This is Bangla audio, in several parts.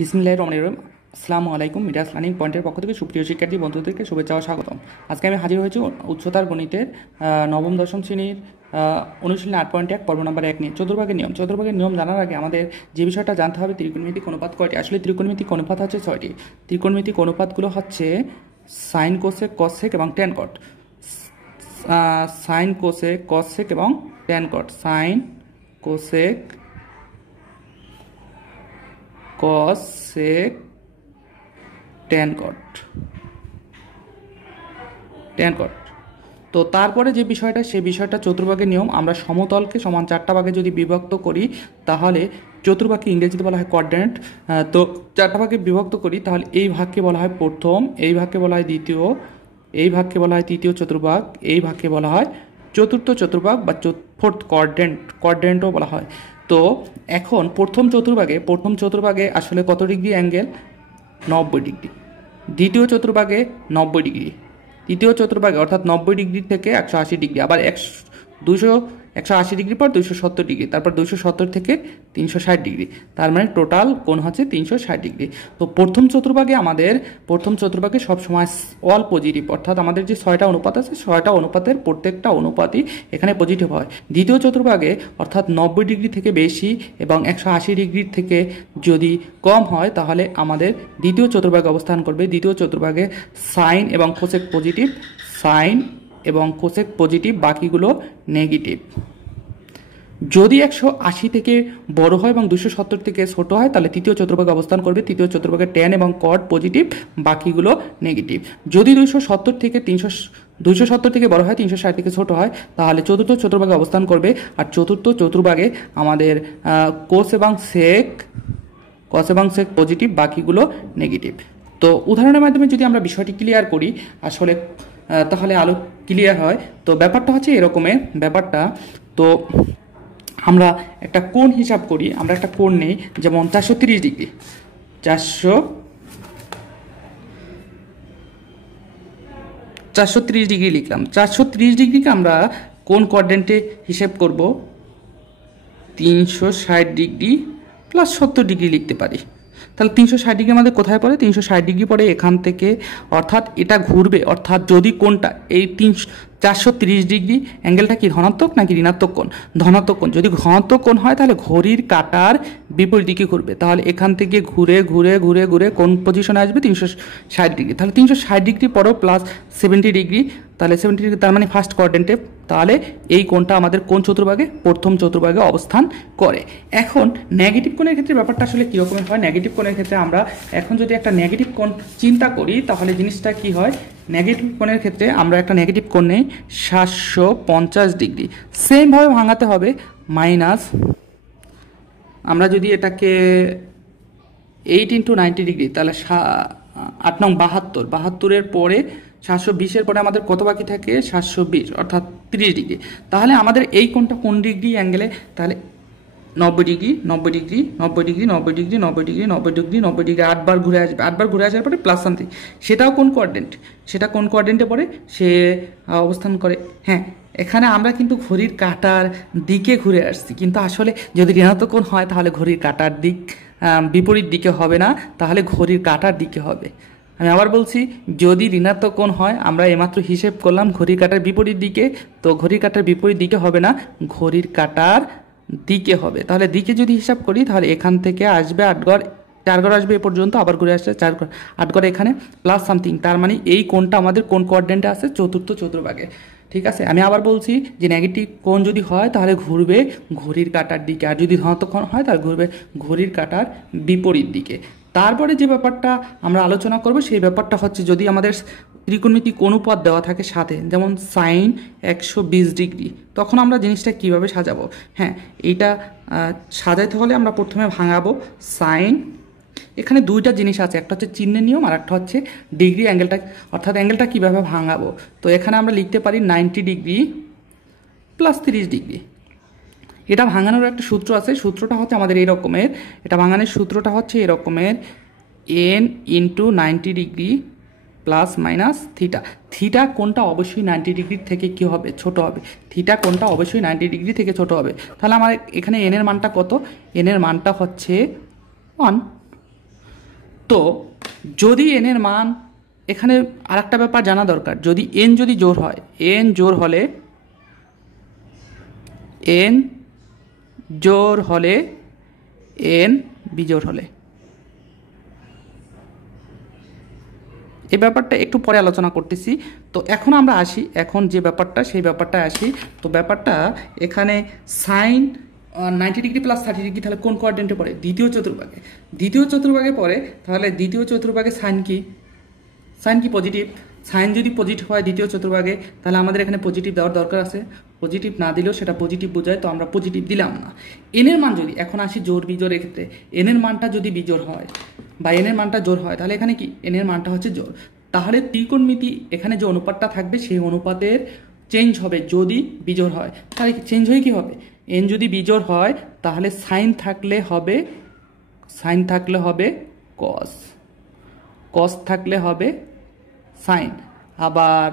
বিসমিল্লাহির রহমানির রহিম। আসসালামু আলাইকুম। মিডিয়াস লার্নিং পয়েন্টের পক্ষ থেকে সুপ্রিয় শিক্ষার্থী বন্ধুদেরকে শুভেচ্ছা ও স্বাগতম। আজকে আমি হাজির হয়েছি উচ্চতার গণিতের নবম দশম শ্রেণীর অনুশীলনী 8.1 পর্ব নাম্বার 1 নিয়ে। চতুর্ভাগের নিয়ম জানার আগে আমাদের যে বিষয়টা জানতে হবে, ত্রিকোণমিতিক অনুপাত কয়টি। আসলে ত্রিকোণমিতিক অনুপাত হচ্ছে 6টি। ত্রিকোণমিতিক অনুপাতগুলো হচ্ছে সাইন, কোসেক, কসেক এবং tan cot. Sine, cosec, cosec এবং tan cot. Sine, cosec, cos, sec, tan cot. তো তারপরে যে বিষয়টা, সেই বিষয়টা চতুর্ভাগের নিয়ম। আমরা সমতলকে সমান 4টা ভাগে যদি বিভক্ত করি তাহলে চতুর্ভাগকে ইংরেজিতে বলা হয় কোয়াড্রেন্ট। তো 4টা ভাগে বিভক্ত করি তাহলে এই ভাগকে বলা হয় প্রথম, এই ভাগকে বলা হয় দ্বিতীয়, এই ভাগকে বলা হয় তৃতীয় চতুর্ভাগ, এই ভাগকে বলা হয় চতুর্থ চতুর্ভাগ বা ফোর্থ কোয়াড্রেন্টও বলা হয়। তো এখন প্রথম চতুর্ভাগে আসলে কত ডিগ্রি অ্যাঙ্গেল? 90 ডিগ্রি। দ্বিতীয় চতুর্ভাগে 90 ডিগ্রি। তৃতীয় চতুর্ভাগে অর্থাৎ 90 ডিগ্রি থেকে 180 ডিগ্রি, আবার 180 ডিগ্রি পর 270 ডিগ্রি, তারপর 270 থেকে 360 ডিগ্রি। তার মানে টোটাল কোণ হচ্ছে 360 ডিগ্রি। তো প্রথম চতুর্ভাগে সবসময় অল পজিটিভ, অর্থাৎ আমাদের যে 6টা অনুপাত আছে 6টা অনুপাতের প্রত্যেকটা অনুপাতই এখানে পজিটিভ হয়। দ্বিতীয় চতুর্ভাগে অর্থাৎ 90 ডিগ্রি থেকে বেশি এবং 180 ডিগ্রি থেকে যদি কম হয় তাহলে আমাদের দ্বিতীয় চতুর্ভাগে অবস্থান করবে। দ্বিতীয় চতুর্ভাগে সাইন এবং কোসেক পজিটিভ, সাইন এবং কোসেক পজিটিভ, বাকিগুলো নেগেটিভ। যদি 180 থেকে বড় হয় এবং 270 থেকে ছোট হয় তাহলে তৃতীয় চতুর্ভাগে অবস্থান করবে। তৃতীয় চতুর্ভাগে ট্যান এবং কট পজিটিভ, বাকিগুলো নেগেটিভ। যদি 270 থেকে বড় হয়, 360 থেকে ছোট হয় তাহলে চতুর্থ চতুর্ভাগে অবস্থান করবে। আর চতুর্থ চতুর্ভাগে আমাদের কস এবং সেক পজিটিভ, বাকিগুলো নেগেটিভ। তো উদাহরণের মাধ্যমে যদি আমরা বিষয়টি ক্লিয়ার করি আসলে তাহলে আলো ক্লিয়ার হয়। তো ব্যাপারটা হচ্ছে এরকমের ব্যাপারটা। তো আমরা একটা কোণ হিসাব করি। আমরা একটা কোণ নেই, যেমন 430 ডিগ্রি। 430 ডিগ্রি লিখলাম। 430 ডিগ্রিকে আমরা কোন কোয়াড্রেন্টে হিসেব করব? 360 ডিগ্রি প্লাস 70 ডিগ্রি লিখতে পারি। তাহলে 360 ডিগ্রি আমাদের কোথায় পড়ে? 360 ডিগ্রি পড়ে এখান থেকে, অর্থাৎ এটা ঘুরবে। অর্থাৎ যদি কোণটা এই 430 ডিগ্রি অ্যাঙ্গেলটা কি ধনাত্মক নাকি ঋণাত্মক কোণ? ধনাত্মক কোণ। যদি ধনাত্মক কোণ হয় তাহলে ঘড়ির কাঁটার বিপরীত দিকে ঘুরবে। তাহলে এখান থেকে ঘুরে ঘুরে ঘুরে ঘুরে কোন পজিশনে আসবে? 360 ডিগ্রি। তাহলে 360 ডিগ্রি পরেও প্লাস 70 ডিগ্রি, তাহলে 70 ডিগ্রি, তার মানে ফার্স্ট কোয়াড্রেন্টে। তাহলে এই কোণটা আমাদের কোন চতুর্ভাগে? প্রথম চতুর্ভাগে অবস্থান করে। এখন নেগেটিভ কোণের ক্ষেত্রে ব্যাপারটা আসলে কীরকম হয়? নেগেটিভ কোণের ক্ষেত্রে আমরা এখন যদি একটা নেগেটিভ কোণ চিন্তা করি তাহলে জিনিসটা কি হয়? নেগেটিভ কোণের ক্ষেত্রে আমরা একটা নেগেটিভ কোণ নেই 750 ডিগ্রি। সেমভাবে ভাঙাতে হবে মাইনাস, আমরা যদি এটাকে 8 × 90 ডিগ্রি তাহলে 8 নং 72 পরে 720 পরে আমাদের কত বাকি থাকে? 720, অর্থাৎ 30 ডিগ্রি। তাহলে আমাদের এই কোণটা কোন ডিগ্রি অ্যাঙ্গেলে? তাহলে 90 degree 90 degree 90 degree 90 degree 90 degree 90 degree 90 degree 8বার ঘুরে আসবে। 8বার ঘুরে আসার পরে প্লাস সামথিং, সেটাও কোন কোয়াড্রেন্ট? সেটা কোন কোয়াড্রেন্টে পড়ে? সে অবস্থান করে। হ্যাঁ, এখানে আমরা কিন্তু ঘড়ির কাঁটার দিকে ঘুরে আসছি, কিন্তু আসলে যদি ঋণাত্মক কোণ হয় তাহলে ঘড়ির কাঁটার দিক বিপরীত দিকে হবে না, তাহলে ঘড়ির কাঁটার দিকে হবে। আমি আবার বলছি, যদি ঋণাত্মক কোণ হয়, আমরা এইমাত্র হিসেব করলাম ঘড়ির কাঁটার বিপরীত দিকে, তো ঘড়ির কাঁটার বিপরীত দিকে হবে না, ঘড়ির কাঁটার দিকে হবে। তাহলে দিকে যদি হিসাব করি তাহলে এখান থেকে আসবে 8 ঘর, 4 ঘর আসবে এ পর্যন্ত, আবার ঘুরে আসছে 4 ঘর, 8 ঘর এখানে প্লাস সামথিং। তার মানে এই কোণটা আমাদের কোন কোয়াড্রেন্টে আছে? চতুর্থ চতুর্ভাগে। ঠিক আছে, আমি আবার বলছি যে নেগেটিভ কোণ যদি হয় তাহলে ঘুরবে ঘড়ির কাঁটার দিকে, আর যদি ধনাত্মক কোণ হয় তাহলে ঘুরবে ঘড়ির কাঁটার বিপরীত দিকে। তারপরে যে ব্যাপারটা আমরা আলোচনা করব সেই ব্যাপারটা হচ্ছে, যদি আমাদের ত্রিকোণমিতিক অনুপাত দেওয়া থাকে সাথে, যেমন সাইন 120 ডিগ্রি, তখন আমরা জিনিসটা কিভাবে সাজাবো? হ্যাঁ, এইটা সাজাইতে হলে আমরা প্রথমে ভাঙাবো সাইন। এখানে দুইটা জিনিস আছে, একটা হচ্ছে চিহ্নের নিয়ম আর একটা হচ্ছে ডিগ্রি অ্যাঙ্গেলটা, অর্থাৎ অ্যাঙ্গেলটা কীভাবে ভাঙাবো। তো এখানে আমরা লিখতে পারি 90 ডিগ্রি প্লাস 30 ডিগ্রি। এটা ভাঙানোর একটা সূত্র আছে, সূত্রটা হচ্ছে আমাদের এই রকমের, এটা ভাঙানোর সূত্রটা হচ্ছে এরকমের, n × 90 degree plus minus theta. Theta কোনটা অবশ্যই 90 ডিগ্রির থেকে কী হবে? ছোট হবে। থিটা কোনটা অবশ্যই 90 ডিগ্রি থেকে ছোট হবে। তাহলে আমার এখানে এন এর মানটা কত? এন এর মানটা হচ্ছে 1। তো যদি এন এর মান, এখানে আর একটা ব্যাপার জানা দরকার, যদি এন যদি জোড় হয়, এন জোড় হলে এন জোড় হলে এন বিজোড় হলে, এই ব্যাপারটা একটু পরে আলোচনা করতেছি। তো এখন আমরা আসি, এখন যে ব্যাপারটা সেই ব্যাপারটায় আসি। তো ব্যাপারটা এখানে সাইন 90 ডিগ্রি প্লাস 30 ডিগ্রি তাহলে কোন কোয়াড্রেন্টে পড়ে? দ্বিতীয় চতুর্ভাগে। দ্বিতীয় চতুর্ভাগে পড়ে, তাহলে দ্বিতীয় চতুর্ভাগে সাইন কি? সাইন কি? পজিটিভ। সাইন যদি পজিটিভ হয় দ্বিতীয় চতুর্ভাগে, তাহলে আমাদের এখানে পজিটিভ দেওয়ার দরকার আছে। পজিটিভ না দিলেও সেটা পজিটিভ বোঝায়, তো আমরা পজিটিভ দিলাম না। এনের মান যদি, এখন আসি জোড় বিজোড়ের ক্ষেত্রে, এনের মানটা যদি বিজোড় হয় বা এনের মানটা জোড় হয়, তাহলে এখানে কি এনের মানটা হচ্ছে জোড়। তাহলে ত্রিকোণমিতি এখানে যে অনুপাতটা থাকবে সেই অনুপাতের চেঞ্জ হবে যদি বিজোড় হয়। তাহলে চেঞ্জ হয়ে কি হবে? এন যদি বিজোড় হয় তাহলে সাইন থাকলে হবে কস, কস থাকলে হবে সাইন, আবার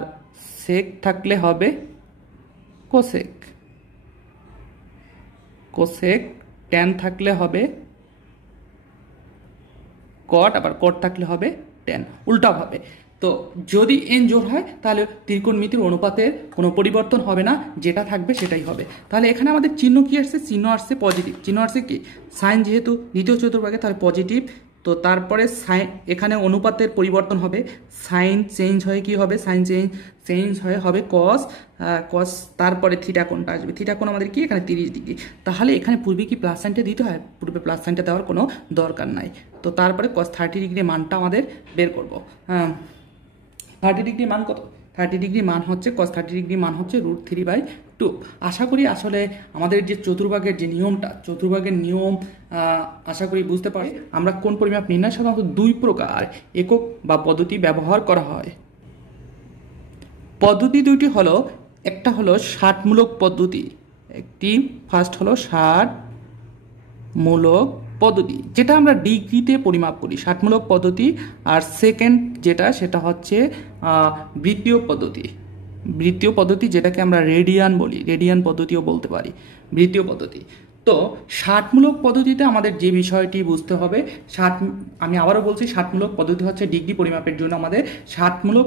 সেক থাকলে হবে কোসেক, কোসেক, ট্যান থাকলে হবে কট, আবার কট থাকলে হবে ট্যান, উল্টাভাবে। তো যদি এন জোড় হয় তাহলে ত্রিকোণমিতির অনুপাতের কোনো পরিবর্তন হবে না, যেটা থাকবে সেটাই হবে। তাহলে এখানে আমাদের চিহ্ন কি আসছে? চিহ্ন আসছে পজিটিভ। চিহ্ন আসছে কি? সাইন যেহেতু দ্বিতীয় চতুর্ভাগে তাহলে পজিটিভ। তো তারপরে সাইন, এখানে অনুপাতের পরিবর্তন হবে, সাইন চেঞ্জ হয়ে কি হবে? সাইন চেঞ্জ হয়ে হবে কস, কস, তারপরে থিটা কোণটা আসবে। থিটা কোণ আমাদের কি? এখানে 30 ডিগ্রি। তাহলে এখানে পূর্বে কি প্লাস সাইনটা দিতে হয়? পূর্বে প্লাস সাইনটা দেওয়ার কোনো দরকার নাই। তো তারপরে কস 30 ডিগ্রি মানটা আমাদের বের করব। 30 ডিগ্রি মান কত? 30 ডিগ্রি মান হচ্ছে, কস 30 ডিগ্রি মান হচ্ছে √3/2। আশা করি আসলে আমাদের যে চতুর্ভাগের যে নিয়মটা, চতুর্ভাগের নিয়ম আশা করি বুঝতে পারি। আমরা কোন পরিমাপ নির্ণয় সাধারণত দুই প্রকার একক বা পদ্ধতি ব্যবহার করা হয়। পদ্ধতি দুইটি হলো, একটা হলো ষাটমূলক পদ্ধতি, একটি ফার্স্ট হলো ষাটমূলক পদ্ধতি, যেটা আমরা ডিগ্রিতে পরিমাপ করি, ষাটমূলক পদ্ধতি। আর সেকেন্ড যেটা, সেটা হচ্ছে বৃত্তীয় পদ্ধতি। বৃত্তীয় পদ্ধতি যেটাকে আমরা রেডিয়ান বলি, রেডিয়ান পদ্ধতিও বলতে পারি, বৃত্তীয় পদ্ধতি। তো ষাটমূলক পদ্ধতিতে আমাদের যে বিষয়টি বুঝতে হবে, আমি আবারও বলছি, ষাটমূলক পদ্ধতি হচ্ছে ডিগ্রি পরিমাপের জন্য আমাদের ষাটমূলক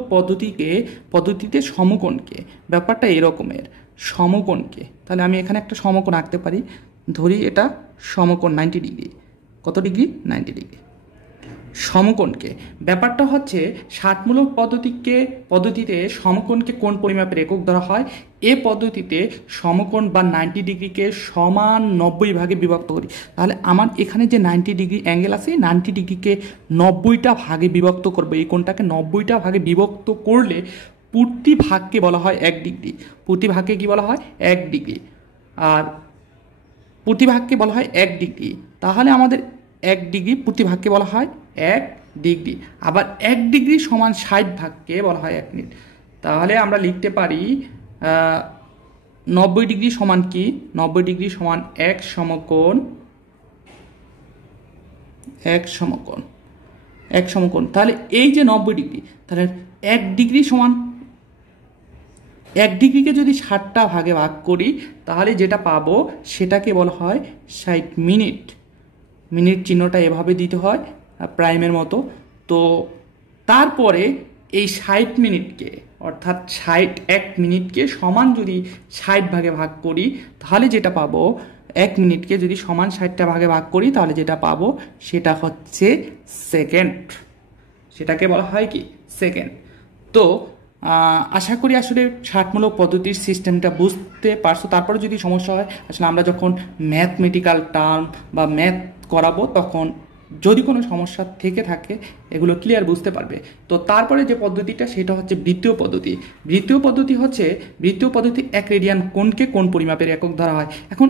পদ্ধতিতে সমকোণকে, ব্যাপারটা এরকমের, সমকোণকে, তাহলে আমি এখানে একটা সমকোণ আঁকতে পারি, ধরি এটা সমকোণ 90 ডিগ্রি। কত ডিগ্রি? 90 ডিগ্রি। সমকোণকে, ব্যাপারটা হচ্ছে ষাটমূলক পদ্ধতিতে সমকোণকে কোণ পরিমাপের একক ধরা হয়। এ পদ্ধতিতে সমকোণ বা 90 ডিগ্রিকে সমান 90 ভাগে বিভক্ত করি। তাহলে আমার এখানে যে 90 ডিগ্রি অ্যাঙ্গেল আছে, 90 ডিগ্রিকে 90টা ভাগে বিভক্ত করবো। এই কোণটাকে 90টা ভাগে বিভক্ত করলে প্রতি ভাগকে বলা হয় 1 ডিগ্রি। প্রতি ভাগকে কি বলা হয়? 1 ডিগ্রি। আর প্রতি ভাগকে বলা হয় 1 ডিগ্রি। তাহলে আমাদের 1 ডিগ্রি প্রতি ভাগকে বলা হয় 1 ডিগ্রি। আবার 1 ডিগ্রি সমান 60 ভাগকে বলা হয় 1 মিনিট। তাহলে আমরা লিখতে পারি 90 ডিগ্রি সমান কি? 90 ডিগ্রি সমান 1 সমকোণ, 1 সমকোণ, 1 সমকোণ। তাহলে এই যে 90 ডিগ্রি, তাহলে 1 ডিগ্রি সমান, 1 ডিগ্রিকে যদি 60টা ভাগে ভাগ করি তাহলে যেটা পাবো সেটাকে বলা হয় 60 মিনিট। মিনিট চিহ্নটা এভাবে দিতে হয় প্রাইমের মতো। তো তারপরে এই 60 মিনিটকে, অর্থাৎ 1 মিনিটকে সমান যদি 60 ভাগে ভাগ করি তাহলে যেটা পাবো, 1 মিনিটকে যদি সমান 60টা ভাগে ভাগ করি তাহলে যেটা পাবো সেটা হচ্ছে সেকেন্ড। সেটাকে বলা হয় কি? সেকেন্ড। তো আশা করি আসলে ষাটমূলক পদ্ধতির সিস্টেমটা বুঝতে পারছো। তারপরে যদি সমস্যা হয়, আসলে আমরা যখন ম্যাথমেটিক্যাল টার্ম বা ম্যাথ করাবো তখন যদি কোনো সমস্যা থেকে থাকে এগুলো ক্লিয়ার বুঝতে পারবে। তো তারপরে যে পদ্ধতিটা সেটা হচ্ছে বৃত্তীয় পদ্ধতি। বৃত্তীয় পদ্ধতি 1 রেডিয়ান কোণকে কোণ পরিমাপের একক ধরা হয়। এখন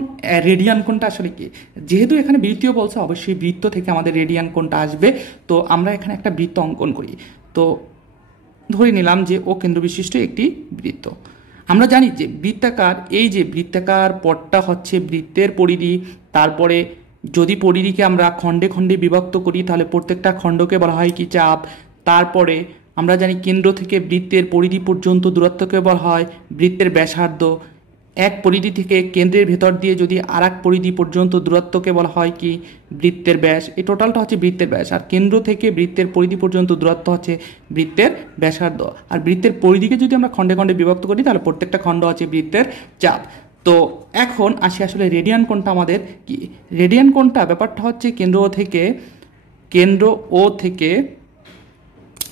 রেডিয়ান কোণটা আসলে কি? যেহেতু এখানে বৃত্তীয় বলছে, অবশ্যই বৃত্ত থেকে আমাদের রেডিয়ান কোণটা আসবে। তো আমরা এখানে একটা বৃত্ত অঙ্কন করি। তো ধরে নিলাম যে ও কেন্দ্র বিশিষ্ট একটি বৃত্ত। আমরা জানি যে বৃত্তাকার, এই যে বৃত্তাকার পথটা হচ্ছে বৃত্তের পরিধি। তারপরে যদি পরিধিকে আমরা খণ্ডে খণ্ডে বিভক্ত করি তাহলে প্রত্যেকটা খণ্ডকে বলা হয় কি? চাপ। তারপরে আমরা জানি কেন্দ্র থেকে বৃত্তের পরিধি পর্যন্ত দূরত্বকে বলা হয় বৃত্তের ব্যাসার্ধ। এক পরিধি থেকে কেন্দ্রের ভেতর দিয়ে যদি আর এক পরিধি পর্যন্ত দূরত্বকে বলা হয় কি বৃত্তের ব্যাস। এই টোটালটা হচ্ছে বৃত্তের ব্যাস, আর কেন্দ্র থেকে বৃত্তের পরিধি পর্যন্ত দূরত্ব হচ্ছে বৃত্তের ব্যাসার্ধ। আর বৃত্তের পরিধিকে যদি আমরা খণ্ডে খণ্ডে বিভক্ত করি তাহলে প্রত্যেকটা খণ্ড হচ্ছে বৃত্তের চাপ। তো এখন আসি আসলে রেডিয়ান কোণটা আমাদের কি। রেডিয়ান কোণটা ব্যাপারটা হচ্ছে কেন্দ্র ও থেকে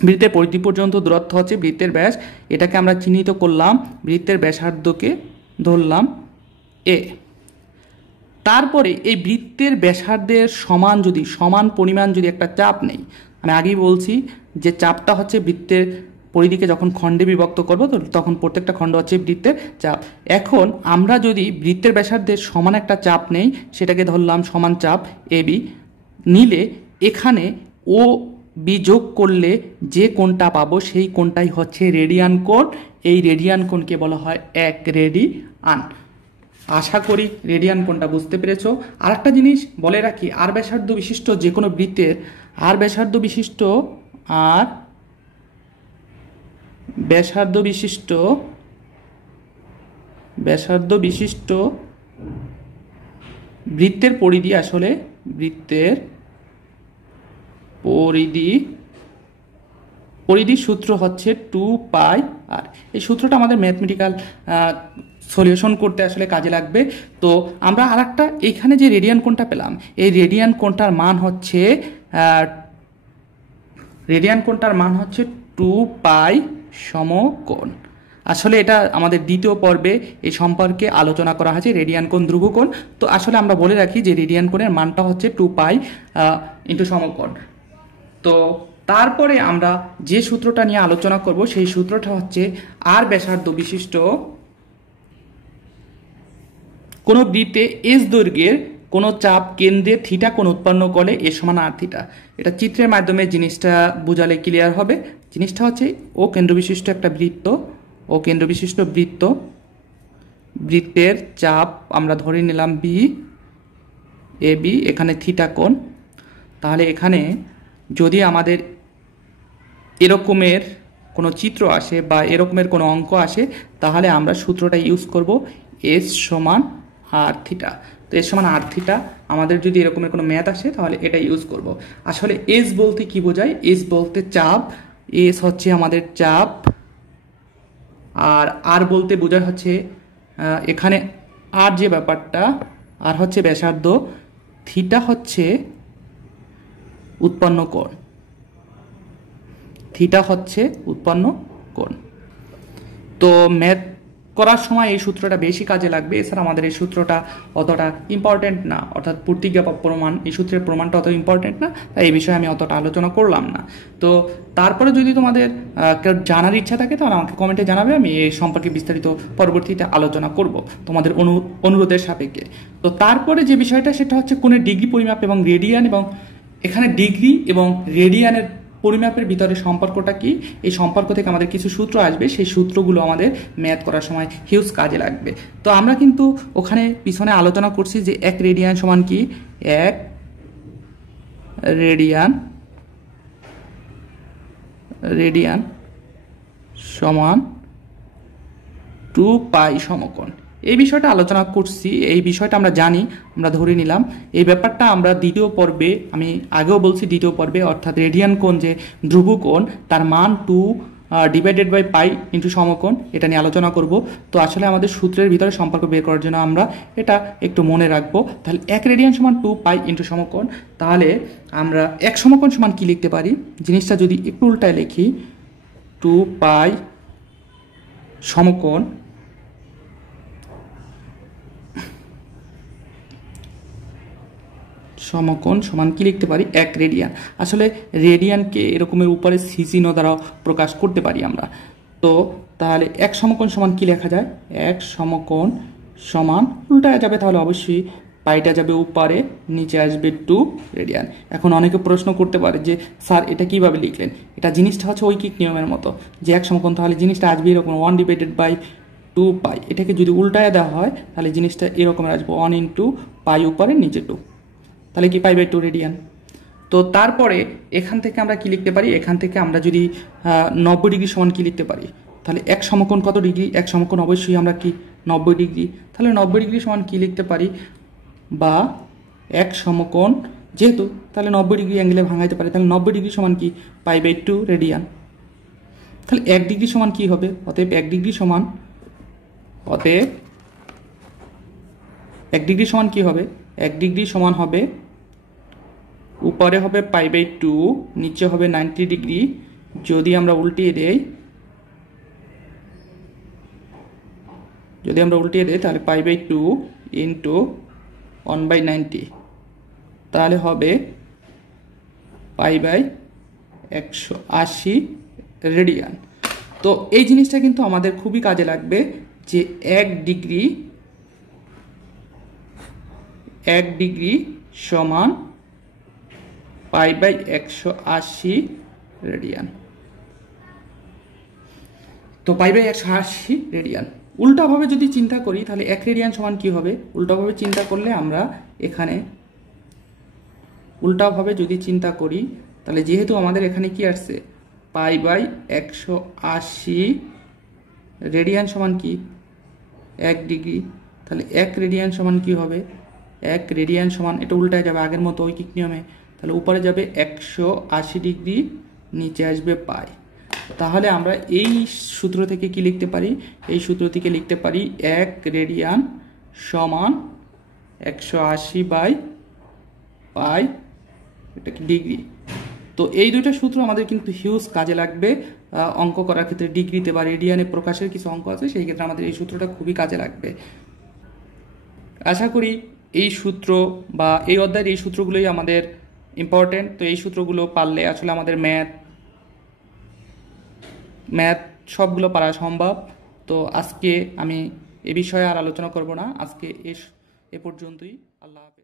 বৃত্তের পরিধি পর্যন্ত দূরত্ব হচ্ছে বৃত্তের ব্যাস। এটাকে আমরা চিহ্নিত করলাম, বৃত্তের ব্যাসার্ধকে ধরলাম এ। তারপরে এই বৃত্তের ব্যাসার্ধের সমান পরিমাণ যদি একটা চাপ নেই, আমি আগেই বলছি যে চাপটা হচ্ছে বৃত্তের পরিধিকে যখন খণ্ডে বিভক্ত করব তখন প্রত্যেকটা খণ্ড হচ্ছে বৃত্তের চাপ। এখন আমরা যদি বৃত্তের ব্যাসার্ধের সমান একটা চাপ নেই, সেটাকে ধরলাম সমান চাপ এ বি, নিলে এখানে ও বি যোগ করলে যে কোণটা পাবো সেই কোণটাই হচ্ছে রেডিয়ান কোণ। এই রেডিয়ান কোণকে বলা হয় এক রেডিয়ান। আশা করি রেডিয়ান কোণটা বুঝতে পেরেছো। আর একটা জিনিস বলে রাখি, আর ব্যাসার্ধ বিশিষ্ট যে কোনো বৃত্তের আর ব্যাসার্ধ বিশিষ্ট বৃত্তের পরিধি আসলে বৃত্তের পরিধির সূত্র হচ্ছে 2πr। এই সূত্রটা আমাদের ম্যাথমেটিক্যাল সলিউশন করতে আসলে কাজে লাগবে। তো আমরা আরেকটা এইখানে যে রেডিয়ান কোণটা পেলাম, এই রেডিয়ান কোণটার মান হচ্ছে 2π সমকোণ। আসলে এটা আমাদের দ্বিতীয় পর্বে এই সম্পর্কে আলোচনা করা হয়েছে, রেডিয়ান কোণ ধ্রুবকোণ। তো আসলে আমরা বলে রাখি যে রেডিয়ান কোণের মানটা হচ্ছে 2π ইন্টু সমকোণ। তো তারপরে আমরা যে সূত্রটা নিয়ে আলোচনা করব সেই সূত্রটা হচ্ছে আর ব্যাসার্ধ বিশিষ্ট কোনো বৃত্তে এস দৈর্ঘ্যের কোনো চাপ কেন্দ্রে থিটা কোণ উৎপন্ন করলে এ সমান আর থিটা। এটা চিত্রের মাধ্যমে জিনিসটা বোঝালে ক্লিয়ার হবে। জিনিসটা হচ্ছে ও কেন্দ্রবিশিষ্ট একটা বৃত্তের চাপ আমরা ধরে নিলাম বি এ বি, এখানে থিটা কোণ। তাহলে এখানে যদি আমাদের এরকমের কোনো চিত্র আসে বা এরকমের কোনো অঙ্ক আসে, তাহলে আমরা সূত্রটা ইউজ করব এস সমান আর থিটা। তো এস সমান আর থিটা, আমাদের যদি এরকমের কোনো ম্যাথ আসে তাহলে এটা ইউজ করব। আসলে এস বলতে কি বোঝায়? এস বলতে চাপ, এস হচ্ছে আমাদের চাপ, আর আর বলতে বোঝায় হচ্ছে এখানে আর যে ব্যাপারটা, আর হচ্ছে ব্যাসার্ধ, থিটা হচ্ছে উৎপন্ন কোণ। তো ম্যাথ করার সময় এই সূত্রটা বেশি কাজে লাগবে। এছাড়া আমাদের এই সূত্রটা অতটা ইম্পর্টেন্ট না, অর্থাৎ প্রতিজ্ঞা বা প্রমাণ, এই সূত্রের প্রমাণটা অত ইম্পর্টেন্ট না, তাই এই বিষয়ে আমি অতটা আলোচনা করলাম না। তো তারপরে যদি তোমাদের জানার ইচ্ছা থাকে তাহলে আমাকে কমেন্টে জানাবে, আমি এই সম্পর্কে বিস্তারিত পরবর্তীতে আলোচনা করব তোমাদের অনুরোধের সাপেক্ষে। তো তারপরে যে বিষয়টা সেটা হচ্ছে কোণের ডিগ্রি পরিমাপ এবং রেডিয়ান, এবং এখানে ডিগ্রি এবং রেডিয়ানের পরিমাপের ভিতরে সম্পর্কটা কি, এই সম্পর্ক থেকে আমাদের কিছু সূত্র আসবে, সেই সূত্রগুলো আমাদের ম্যাথ করার সময় হিউজ কাজে লাগবে। তো আমরা কিন্তু ওখানে পিছনে আলোচনা করছি যে এক রেডিয়ান সমান কি, এক রেডিয়ান সমান 2π সমকোণ। এই বিষয়টা আলোচনা করছি, এই বিষয়টা আমরা জানি, আমরা ধরে নিলাম। এই ব্যাপারটা আমরা দ্বিতীয় পর্বে, আমি আগেও বলছি দ্বিতীয় পর্বে, অর্থাৎ রেডিয়ান কোণ যে ধ্রুবকোণ তার মান 2 ডিভাইডেড বাই পাই ইন্টু সমকোণ, এটা নিয়ে আলোচনা করব। তো আসলে আমাদের সূত্রের ভিতরে সম্পর্ক বের করার জন্য আমরা এটা একটু মনে রাখবো। তাহলে এক রেডিয়ান সমান 2π ইন্টু সমকোণ, তাহলে আমরা এক সমকোণ সমান কি লিখতে পারি, জিনিসটা যদি একটু উল্টায় লিখি, 2π সমকোণ সমান কি লিখতে পারি, এক রেডিয়ান। আসলে রেডিয়ানকে এরকমের উপরে সি চিহ্ন দ্বারা প্রকাশ করতে পারি আমরা। তো তাহলে এক সমকোণ সমান কি লেখা যায়, এক সমকোণ সমান উল্টায় যাবে, তাহলে অবশ্যই পাইটা যাবে উপরে, নিচে আসবে 2 রেডিয়ান। এখন অনেকে প্রশ্ন করতে পারে যে স্যার এটা কিভাবে লিখলেন, এটা জিনিসটা হচ্ছে ঐকিক নিয়মের মতো, যে এক সমকোণ তাহলে জিনিসটা আসবে এরকম 1 ডিভাইডেড বাই 2π। এটাকে যদি উল্টায় দেওয়া হয় তাহলে জিনিসটা এরকমের আসবে 1 ইন্টু পাই উপরে নিচে 2, তাহলে কি পাই বাই 2 রেডিয়ান। তো তারপরে এখান থেকে আমরা কি লিখতে পারি, এখান থেকে আমরা যদি 90 ডিগ্রি সমান কি লিখতে পারি, তাহলে এক সমকোণ কত ডিগ্রি, এক সমকোণ অবশ্যই আমরা কি 90 ডিগ্রি। তাহলে 90 ডিগ্রি সমান কী লিখতে পারি, বা এক সমকোণ যেহেতু, তাহলে 90 ডিগ্রি অ্যাঙ্গেলে ভাঙাইতে পারি। তাহলে 90 ডিগ্রি সমান কি, π/2 রেডিয়ান। তাহলে 1 ডিগ্রি সমান কি হবে, অতএব 1 ডিগ্রি সমান, অতএব 1 ডিগ্রি সমান কি হবে, 1 ডিগ্রি সমান হবে, উপরে হবে π/2, নিচে হবে 90 ডিগ্রি। যদি আমরা উল্টিয়ে দেই, তাহলে π/2 ইন্টু 1/90, তাহলে হবে π/180 রেডিয়ান। তো এই জিনিসটা কিন্তু আমাদের খুবই কাজে লাগবে, যে 1 ডিগ্রি সমান π/180 রেডিয়ান। তো π/180 রেডিয়ান। উল্টাভাবে যদি চিন্তা করি, তাহলে 1 রেডিয়ান সমান কি হবে, উল্টাভাবে চিন্তা করলে আমরা এখানে উল্টাভাবে যদি চিন্তা করি, তাহলে যেহেতু আমাদের এখানে কি আসছে π/180 রেডিয়ান সমান কি 1 ডিগ্রি, তাহলে 1 রেডিয়ান সমান কি হবে, 1 রেডিয়ান সমান, এটা উল্টায় যাবে আগের মতো ঐকিক নিয়মে, তাহলে উপরে যাবে 180 ডিগ্রি, নিচে আসবে পাই। তাহলে আমরা এই সূত্র থেকে কি লিখতে পারি, এই সূত্র থেকে লিখতে পারি 1 রেডিয়ান সমান 180/পাই, এটা কি ডিগ্রি। তো এই দুটো সূত্র আমাদের কিন্তু হিউজ কাজে লাগবে অঙ্ক করার ক্ষেত্রে, ডিগ্রিতে বা রেডিয়ানে প্রকাশের কিছু অঙ্ক আছে, সেই ক্ষেত্রে আমাদের এই সূত্রটা খুবই কাজে লাগবে। আশা করি এই সূত্র বা এই অধ্যায়ের এই সূত্রগুলোই আমাদের ইম্পর্টেন্ট। তো এই সূত্রগুলো পারলে আসলে আমাদের ম্যাথ সবগুলো পারা সম্ভব। তো আজকে আমি এ বিষয়ে আর আলোচনা করব না, আজকে এ পর্যন্তই। আল্লাহ হাফেজ।